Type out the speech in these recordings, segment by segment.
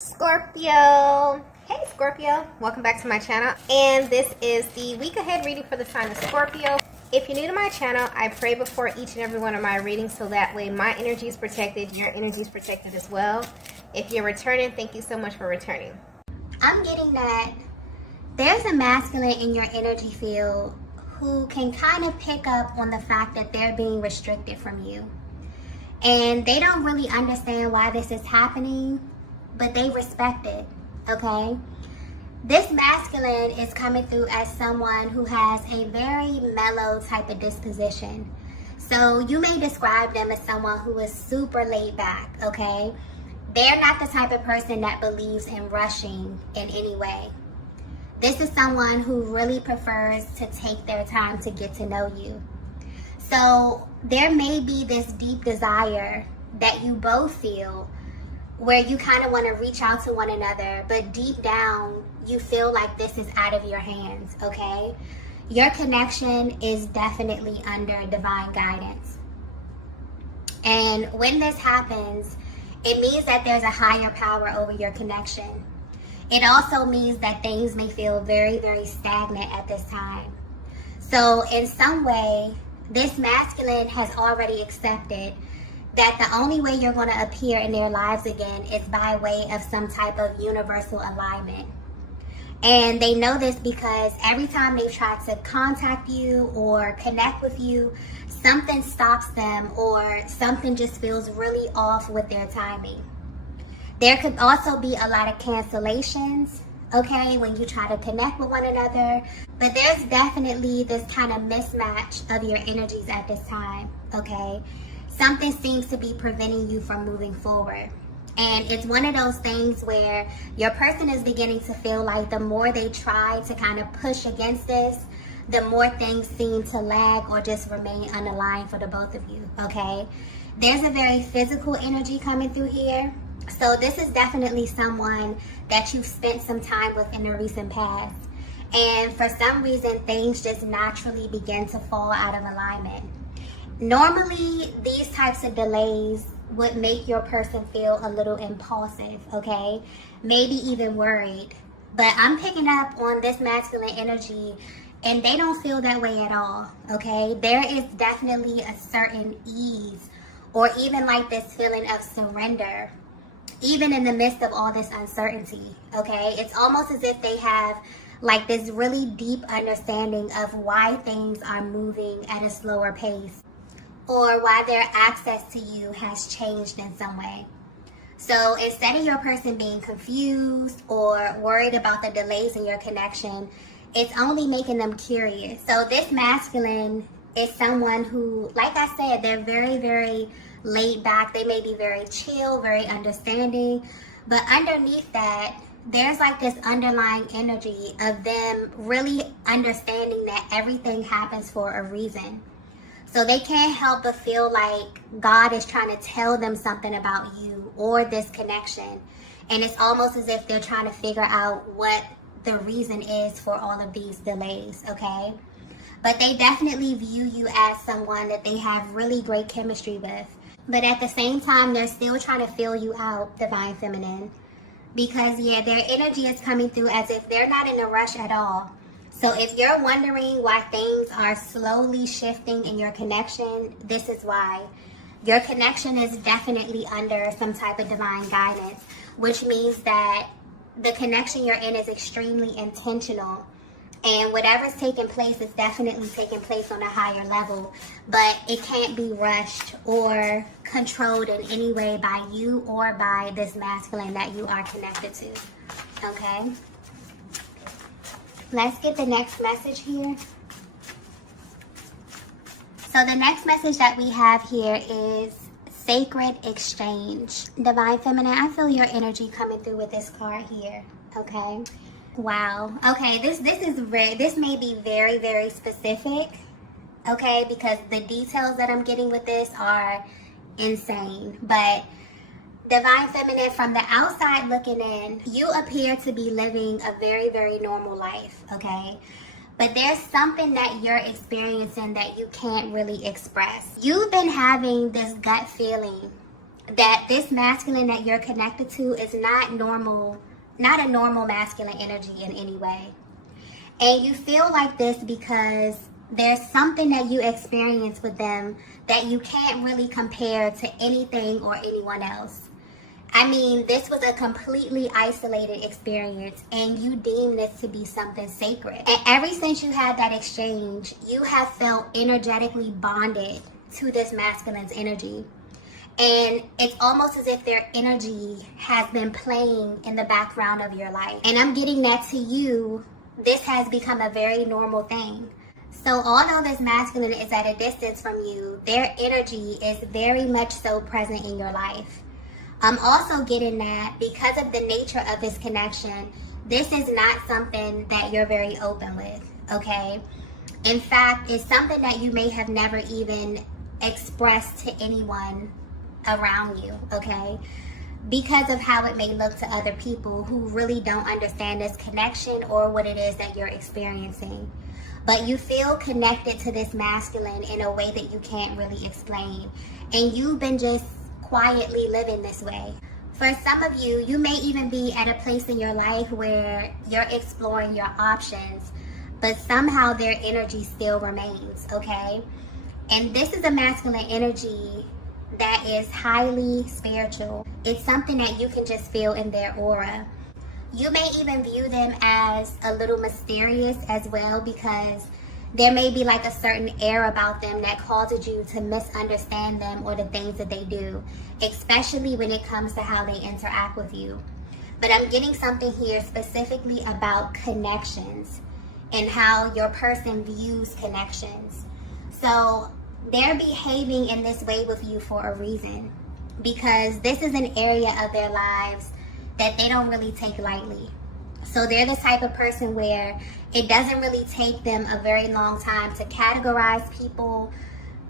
Scorpio. Hey Scorpio, welcome back to my channel, and this is the week ahead reading for the sign of Scorpio. If you're new to my channel, I pray before each and every one of my readings so that way my energy is protected, your energy is protected as well. If you're returning, thank you so much for returning. I'm getting that there's a masculine in your energy field who can kind of pick up on the fact that they're being restricted from you. And they don't really understand why this is happening, but they respect it, okay? This masculine is coming through as someone who has a very mellow type of disposition. So you may describe them as someone who is super laid back, okay? They're not the type of person that believes in rushing in any way. This is someone who really prefers to take their time to get to know you. So there may be this deep desire that you both feel where you kind of want to reach out to one another, but deep down you feel like this is out of your hands, okay? Your connection is definitely under divine guidance. And when this happens, it means that there's a higher power over your connection. It also means that things may feel very, very stagnant at this time. So in some way, this masculine has already accepted that the only way you're going to appear in their lives again is by way of some type of universal alignment. And they know this because every time they've tried to contact you or connect with you, something stops them or something just feels really off with their timing. There could also be a lot of cancellations, okay, when you try to connect with one another. But there's definitely this kind of mismatch of your energies at this time, okay? Something seems to be preventing you from moving forward. And it's one of those things where your person is beginning to feel like the more they try to kind of push against this, the more things seem to lag or just remain unaligned for the both of you, okay? There's a very physical energy coming through here. So this is definitely someone that you've spent some time with in the recent past. And for some reason, things just naturally begin to fall out of alignment. Normally, these types of delays would make your person feel a little impulsive, okay? Maybe even worried. But I'm picking up on this masculine energy and they don't feel that way at all, okay? There is definitely a certain ease or even like this feeling of surrender, even in the midst of all this uncertainty, okay? It's almost as if they have like this really deep understanding of why things are moving at a slower pace, or why their access to you has changed in some way. So instead of your person being confused or worried about the delays in your connection, it's only making them curious. So this masculine is someone who, like I said, they're very, very laid back. They may be very chill, very understanding, but underneath that, there's like this underlying energy of them really understanding that everything happens for a reason. So they can't help but feel like God is trying to tell them something about you or this connection. And it's almost as if they're trying to figure out what the reason is for all of these delays, okay? But they definitely view you as someone that they have really great chemistry with. But at the same time, they're still trying to feel you out, Divine Feminine. Because, yeah, their energy is coming through as if they're not in a rush at all. So if you're wondering why things are slowly shifting in your connection, this is why. Your connection is definitely under some type of divine guidance, which means that the connection you're in is extremely intentional. And whatever's taking place is definitely taking place on a higher level, but it can't be rushed or controlled in any way by you or by this masculine that you are connected to, okay? Let's get the next message here. So the next message that we have here is sacred exchange. Divine Feminine, I feel your energy coming through with this card here, okay? Wow. Okay, this may be very, very specific, okay, because the details that I'm getting with this are insane. But Divine Feminine, from the outside looking in, you appear to be living a very, very normal life, okay? But there's something that you're experiencing that you can't really express. You've been having this gut feeling that this masculine that you're connected to is not normal, not a normal masculine energy in any way. And you feel like this because there's something that you experience with them that you can't really compare to anything or anyone else. I mean, this was a completely isolated experience, and you deem this to be something sacred. And ever since you had that exchange, you have felt energetically bonded to this masculine's energy. And it's almost as if their energy has been playing in the background of your life. And I'm getting that to you, this has become a very normal thing. So although this masculine is at a distance from you, their energy is very much so present in your life. I'm also getting that because of the nature of this connection, this is not something that you're very open with, okay? In fact, it's something that you may have never even expressed to anyone around you, okay? Because of how it may look to other people who really don't understand this connection or what it is that you're experiencing. But you feel connected to this masculine in a way that you can't really explain. And you've been just quietly living this way. For some of you, you may even be at a place in your life where you're exploring your options, but somehow their energy still remains, okay? And this is a masculine energy that is highly spiritual. It's something that you can just feel in their aura. You may even view them as a little mysterious as well, because there may be like a certain air about them that causes you to misunderstand them or the things that they do, especially when it comes to how they interact with you. But I'm getting something here specifically about connections and how your person views connections. So they're behaving in this way with you for a reason, because this is an area of their lives that they don't really take lightly. So they're the type of person where it doesn't really take them a very long time to categorize people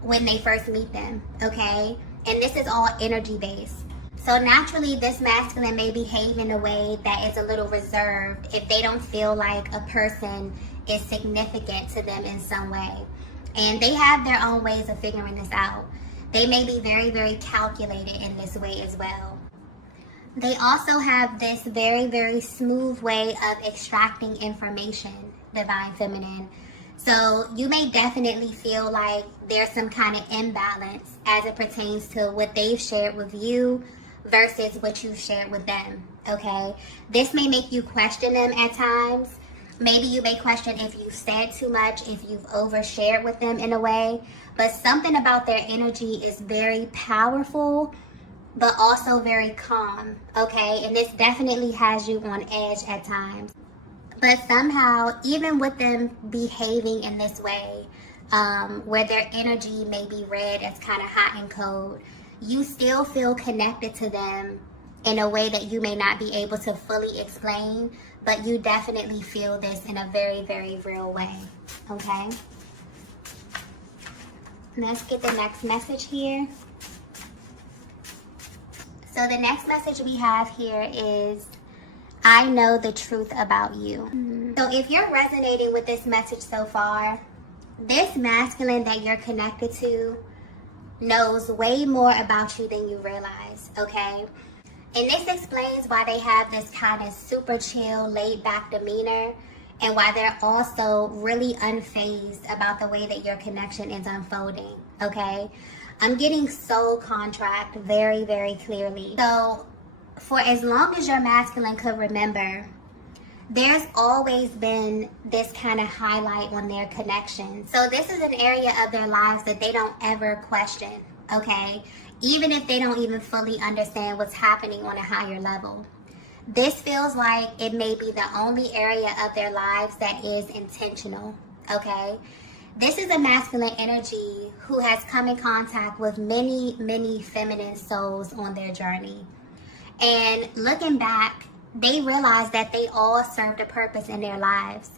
when they first meet them, okay? And this is all energy based. So naturally, this masculine may behave in a way that is a little reserved if they don't feel like a person is significant to them in some way. And they have their own ways of figuring this out. They may be very, very calculated in this way as well. They also have this very, very smooth way of extracting information, Divine Feminine. So you may definitely feel like there's some kind of imbalance as it pertains to what they've shared with you versus what you've shared with them, okay? This may make you question them at times. Maybe you may question if you've said too much, if you've overshared with them in a way. But something about their energy is very powerful, but also very calm, okay? And this definitely has you on edge at times. But somehow, even with them behaving in this way, where their energy may be read as kind of hot and cold, you still feel connected to them in a way that you may not be able to fully explain, but you definitely feel this in a very, very real way, okay? Let's get the next message here. So the next message we have here is, I know the truth about you. So if you're resonating with this message so far, this masculine that you're connected to knows way more about you than you realize, okay? And this explains why they have this kind of super chill, laid back demeanor, and why they're also really unfazed about the way that your connection is unfolding, okay? I'm getting soul contract very, very clearly. So for as long as your masculine could remember, there's always been this kind of highlight on their connection. So this is an area of their lives that they don't ever question, okay? Even if they don't even fully understand what's happening on a higher level. This feels like it may be the only area of their lives that is intentional, okay? This is a masculine energy who has come in contact with many, many feminine souls on their journey. And looking back, they realize that they all served a purpose in their lives.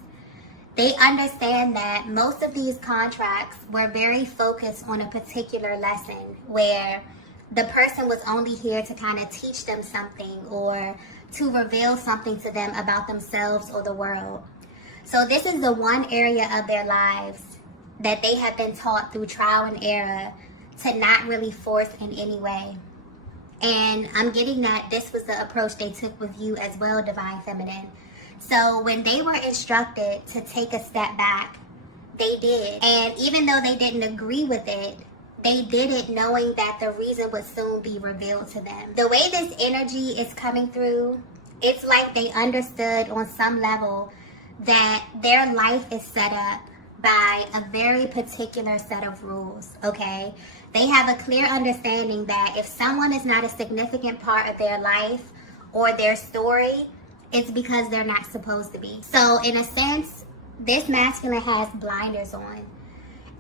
They understand that most of these contracts were very focused on a particular lesson where the person was only here to kind of teach them something or to reveal something to them about themselves or the world. So this is the one area of their lives that they have been taught through trial and error to not really force in any way. And I'm getting that this was the approach they took with you as well, Divine Feminine. So when they were instructed to take a step back, they did. And even though they didn't agree with it, they did it knowing that the reason would soon be revealed to them. The way this energy is coming through, it's like they understood on some level that their life is set up by a very particular set of rules, okay? They have a clear understanding that if someone is not a significant part of their life or their story, it's because they're not supposed to be. So in a sense, this masculine has blinders on.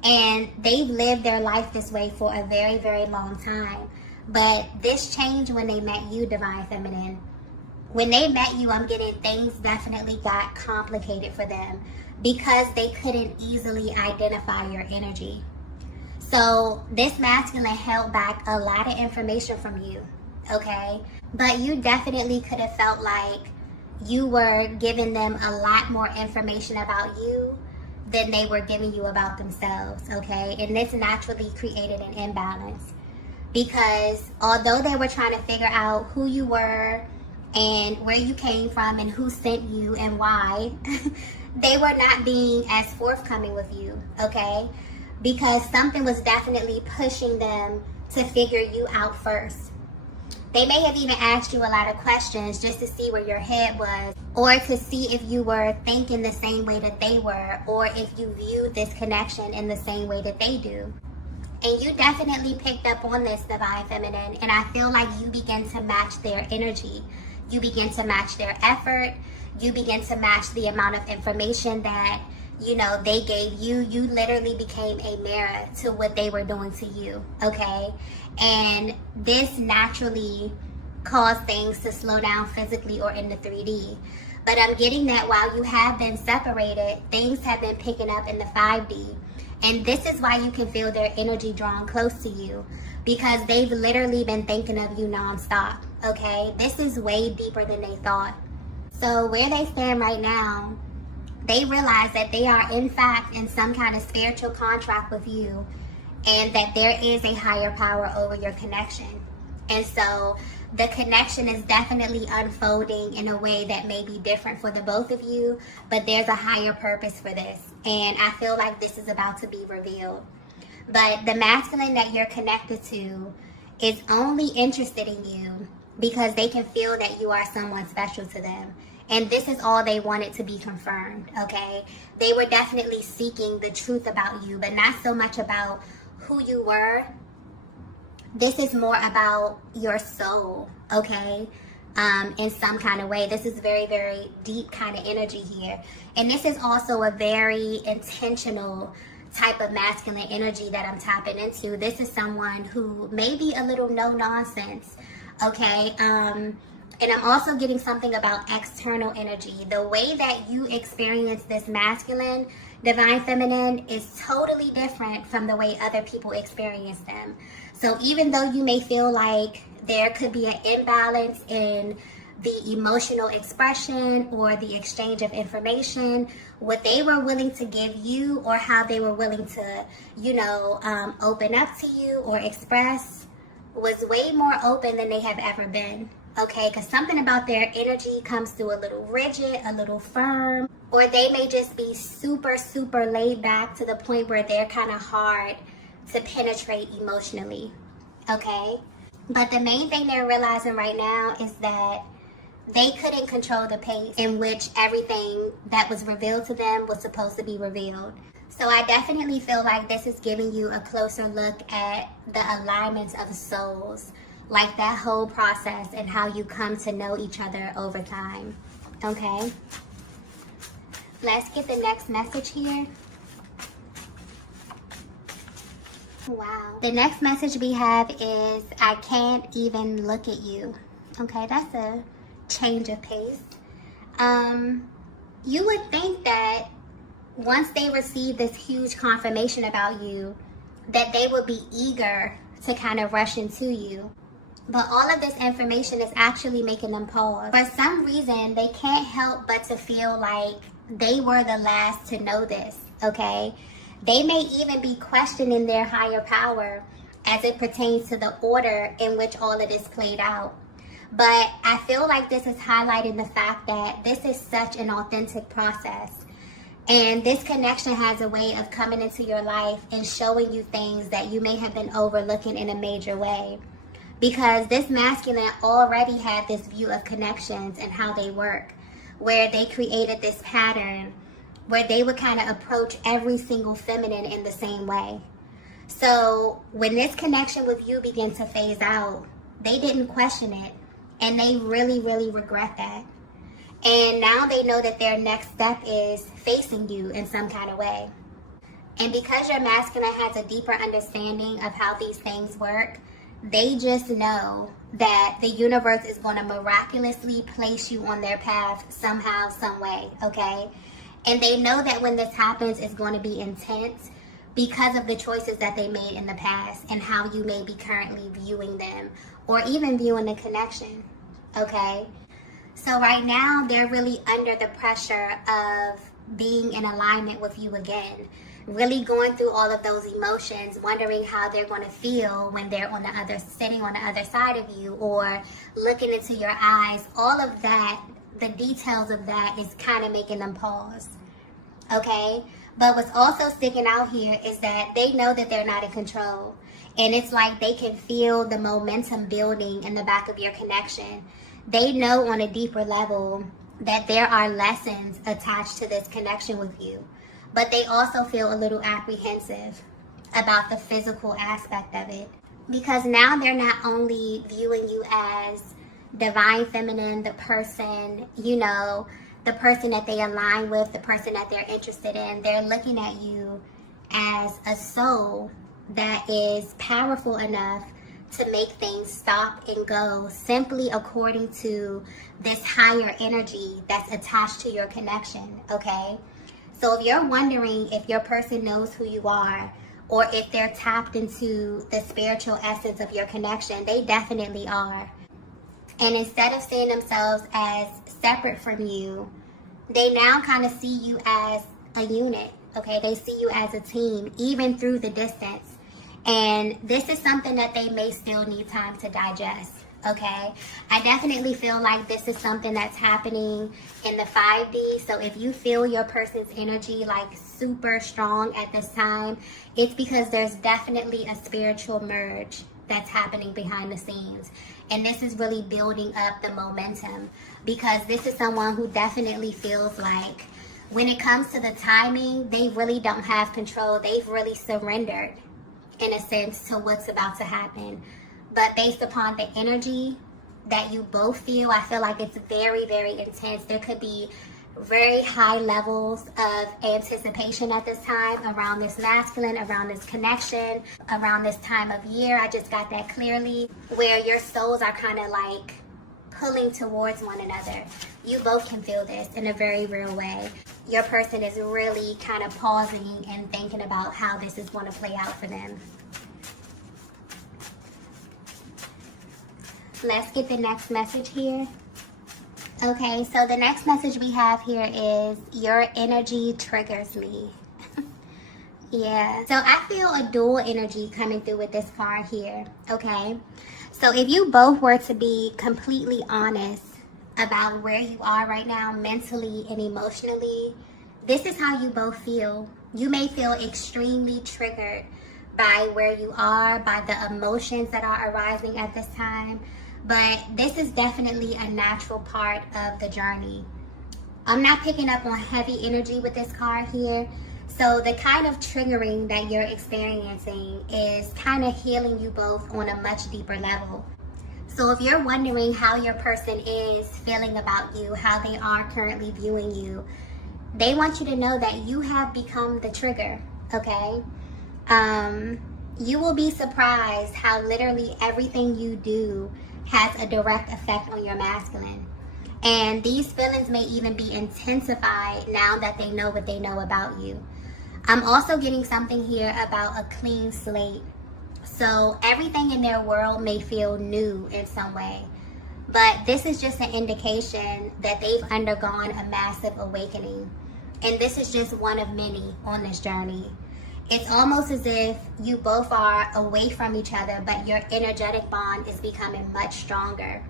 And they've lived their life this way for a very, very long time. But this changed when they met you, Divine Feminine. When they met you, I'm getting things definitely got complicated for them because they couldn't easily identify your energy. So this masculine held back a lot of information from you, okay? But you definitely could have felt like you were giving them a lot more information about you than they were giving you about themselves, okay? And this naturally created an imbalance because although they were trying to figure out who you were and where you came from and who sent you and why, they were not being as forthcoming with you, okay? Because something was definitely pushing them to figure you out first. They may have even asked you a lot of questions just to see where your head was, or to see if you were thinking the same way that they were, or if you viewed this connection in the same way that they do. And you definitely picked up on this, Divine Feminine, and I feel like you begin to match their energy. You begin to match their effort. You begin to match the amount of information that, you know, they gave you. You literally became a mirror to what they were doing to you, okay? And this naturally caused things to slow down physically or in the 3D. But I'm getting that while you have been separated, things have been picking up in the 5D. And this is why you can feel their energy drawn close to you, because they've literally been thinking of you nonstop, okay? This is way deeper than they thought. So where they stand right now, they realize that they are in fact in some kind of spiritual contract with you, and that there is a higher power over your connection. And so the connection is definitely unfolding in a way that may be different for the both of you, but there's a higher purpose for this. And I feel like this is about to be revealed. But the masculine that you're connected to is only interested in you because they can feel that you are someone special to them. And this is all they wanted to be confirmed, okay? They were definitely seeking the truth about you, but not so much about who you were. This is more about your soul, okay? In some kind of way. This is very, very deep kind of energy here. And this is also a very intentional type of masculine energy that I'm tapping into. This is someone who may be a little no nonsense, okay? And I'm also getting something about external energy. The way that you experience this masculine, Divine Feminine, is totally different from the way other people experience them. So even though you may feel like there could be an imbalance in the emotional expression or the exchange of information, what they were willing to give you or how they were willing to, you know, open up to you or express was way more open than they have ever been. Okay, because something about their energy comes through a little rigid, a little firm, or they may just be super, super laid back to the point where they're kind of hard to penetrate emotionally, okay? But the main thing they're realizing right now is that they couldn't control the pace in which everything that was revealed to them was supposed to be revealed. So I definitely feel like this is giving you a closer look at the alignments of souls, like that whole process and how you come to know each other over time, okay? Let's get the next message here. Wow. The next message we have is, I can't even look at you. Okay, that's a change of pace. You would think that once they receive this huge confirmation about you, that they would be eager to kind of rush into you. But all of this information is actually making them pause. For some reason, they can't help but to feel like they were the last to know this, okay? They may even be questioning their higher power as it pertains to the order in which all of this played out. But I feel like this is highlighting the fact that this is such an authentic process. And this connection has a way of coming into your life and showing you things that you may have been overlooking in a major way. Because this masculine already had this view of connections and how they work, where they created this pattern where they would kind of approach every single feminine in the same way. So when this connection with you began to phase out, they didn't question it, and they really, really regret that. And now they know that their next step is facing you in some kind of way. And because your masculine has a deeper understanding of how these things work, they just know that the universe is going to miraculously place you on their path somehow, some way, okay? And they know that when this happens, it's going to be intense because of the choices that they made in the past and how you may be currently viewing them or even viewing the connection, okay? So right now, they're really under the pressure of being in alignment with you again, really going through all of those emotions, wondering how they're going to feel when they're sitting on the other side of you or looking into your eyes. All of that, the details of that is kind of making them pause, okay? But what's also sticking out here is that they know that they're not in control. And it's like they can feel the momentum building in the back of your connection. They know on a deeper level that there are lessons attached to this connection with you. But they also feel a little apprehensive about the physical aspect of it. Because now they're not only viewing you as divine feminine, the person, the person that they align with, the person that they're interested in. They're looking at you as a soul that is powerful enough to make things stop and go simply according to this higher energy that's attached to your connection, okay? So if you're wondering if your person knows who you are or if they're tapped into the spiritual essence of your connection, they definitely are. And instead of seeing themselves as separate from you, they now kind of see you as a unit, okay? They see you as a team, even through the distance. And this is something that they may still need time to digest, okay? I definitely feel like this is something that's happening in the 5D. So if you feel your person's energy like super strong at this time, it's because there's definitely a spiritual merge that's happening behind the scenes. And this is really building up the momentum because this is someone who definitely feels like when it comes to the timing, they really don't have control. They've really surrendered in a sense to what's about to happen. But based upon the energy that you both feel, I feel like it's very, very intense. There could be very high levels of anticipation at this time around this masculine, around this connection, around this time of year. I just got that clearly, where your souls are kind of like pulling towards one another. You both can feel this in a very real way. Your person is really kind of pausing and thinking about how this is going to play out for them. Let's get the next message here. Okay, so the next message we have here is, your energy triggers me. Yeah, so I feel a dual energy coming through with this card here, okay? So if you both were to be completely honest about where you are right now, mentally and emotionally, this is how you both feel. You may feel extremely triggered by where you are, by the emotions that are arising at this time. But this is definitely a natural part of the journey. I'm not picking up on heavy energy with this card here. So the kind of triggering that you're experiencing is kind of healing you both on a much deeper level. So if you're wondering how your person is feeling about you, how they are currently viewing you, they want you to know that you have become the trigger, okay? You will be surprised how literally everything you do has a direct effect on your masculine. And these feelings may even be intensified now that they know what they know about you. I'm also getting something here about a clean slate. So everything in their world may feel new in some way. But this is just an indication that they've undergone a massive awakening. And this is just one of many on this journey. It's almost as if you both are away from each other, but your energetic bond is becoming much stronger.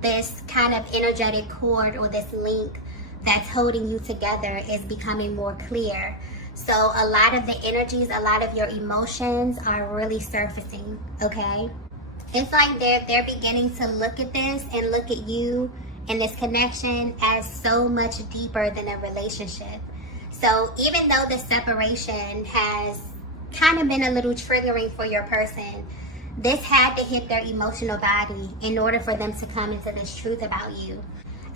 This kind of energetic cord or this link that's holding you together is becoming more clear. So a lot of the energies, a lot of your emotions are really surfacing, okay? It's like they're beginning to look at this and look at you and this connection as so much deeper than a relationship. So even though the separation has kind of been a little triggering for your person, this had to hit their emotional body in order for them to come into this truth about you.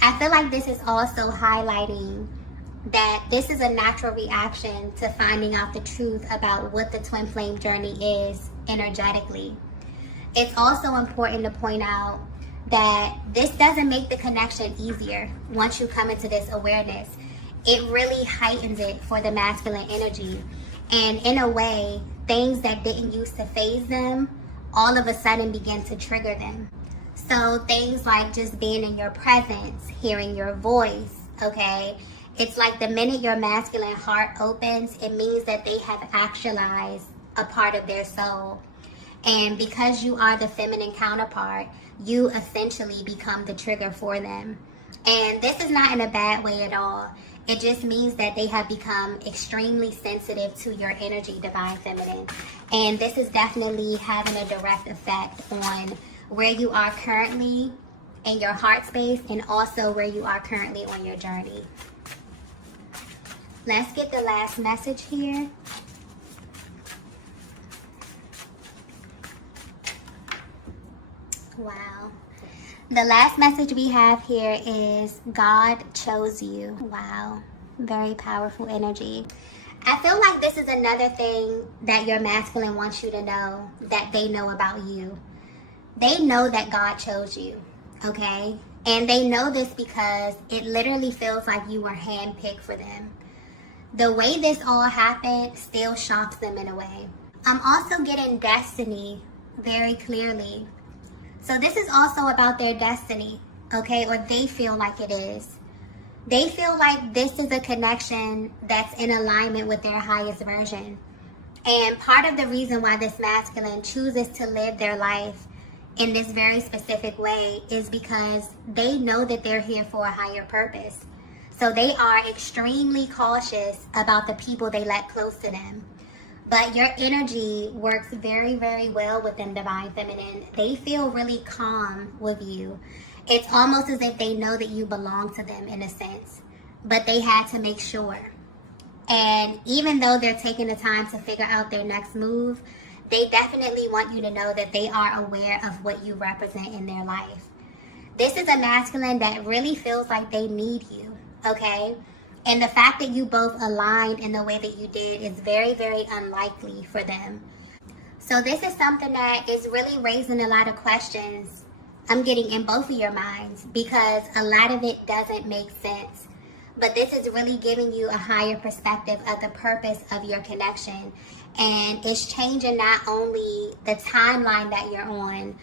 I feel like this is also highlighting that this is a natural reaction to finding out the truth about what the twin flame journey is energetically. It's also important to point out that this doesn't make the connection easier once you come into this awareness. It really heightens it for the masculine energy. And in a way, things that didn't used to faze them all of a sudden begin to trigger them. So things like just being in your presence, hearing your voice, okay? It's like the minute your masculine heart opens, it means that they have actualized a part of their soul. And because you are the feminine counterpart, you essentially become the trigger for them. And this is not in a bad way at all. It just means that they have become extremely sensitive to your energy, divine feminine. And this is definitely having a direct effect on where you are currently in your heart space and also where you are currently on your journey. Let's get the last message here. Wow. The last message we have here is God chose you. Wow. Very powerful energy. I feel like this is another thing that your masculine wants you to know that they know about you. They know that God chose you, okay? And they know this because it literally feels like you were handpicked for them. The way this all happened still shocks them in a way. I'm also getting destiny very clearly. So this is also about their destiny, okay? Or they feel like it is. They feel like this is a connection that's in alignment with their highest version. And part of the reason why this masculine chooses to live their life in this very specific way is because they know that they're here for a higher purpose. So they are extremely cautious about the people they let close to them. But your energy works very, very well with them, divine feminine. They feel really calm with you. It's almost as if they know that you belong to them in a sense. But they had to make sure. And even though they're taking the time to figure out their next move, they definitely want you to know that they are aware of what you represent in their life. This is a masculine that really feels like they need you, okay? And the fact that you both aligned in the way that you did is very, very unlikely for them. So this is something that is really raising a lot of questions I'm getting in both of your minds because a lot of it doesn't make sense. But this is really giving you a higher perspective of the purpose of your connection. And it's changing not only the timeline that you're on,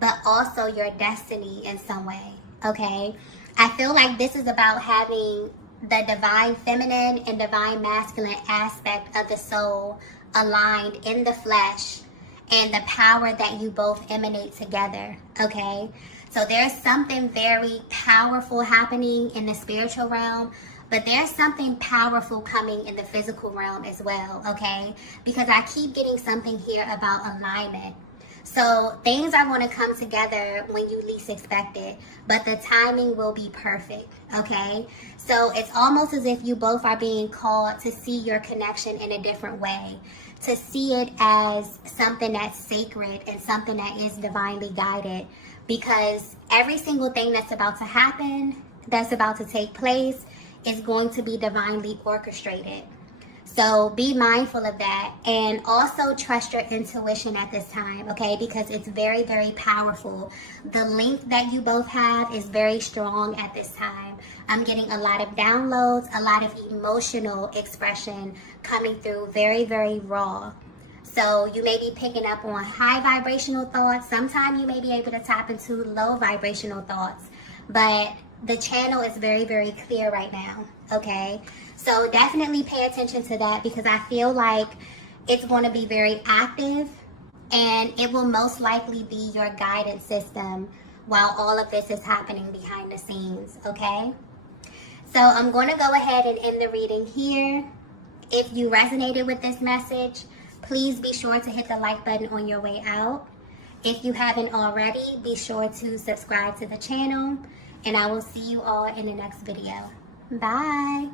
but also your destiny in some way, okay? I feel like this is about having the divine feminine and divine masculine aspect of the soul aligned in the flesh and the power that you both emanate together, okay? So there's something very powerful happening in the spiritual realm, but there's something powerful coming in the physical realm as well, okay? Because I keep getting something here about alignment. So things are going to come together when you least expect it, but the timing will be perfect, okay? So it's almost as if you both are being called to see your connection in a different way, to see it as something that's sacred and something that is divinely guided, because every single thing that's about to happen, that's about to take place, is going to be divinely orchestrated. So be mindful of that, and also trust your intuition at this time, okay? Because it's very, very powerful. The link that you both have is very strong at this time. I'm getting a lot of downloads, a lot of emotional expression coming through, very, very raw. So you may be picking up on high vibrational thoughts. Sometimes you may be able to tap into low vibrational thoughts, but the channel is very, very clear right now, okay? So definitely pay attention to that, because I feel like It's going to be very active, and it will most likely be your guidance system while all of this is happening behind the scenes, okay? So I'm going to go ahead and end the reading here. If you resonated with this message, please be sure to hit the like button on your way out. If you haven't already, be sure to subscribe to the channel, and I will see you all in the next video. Bye.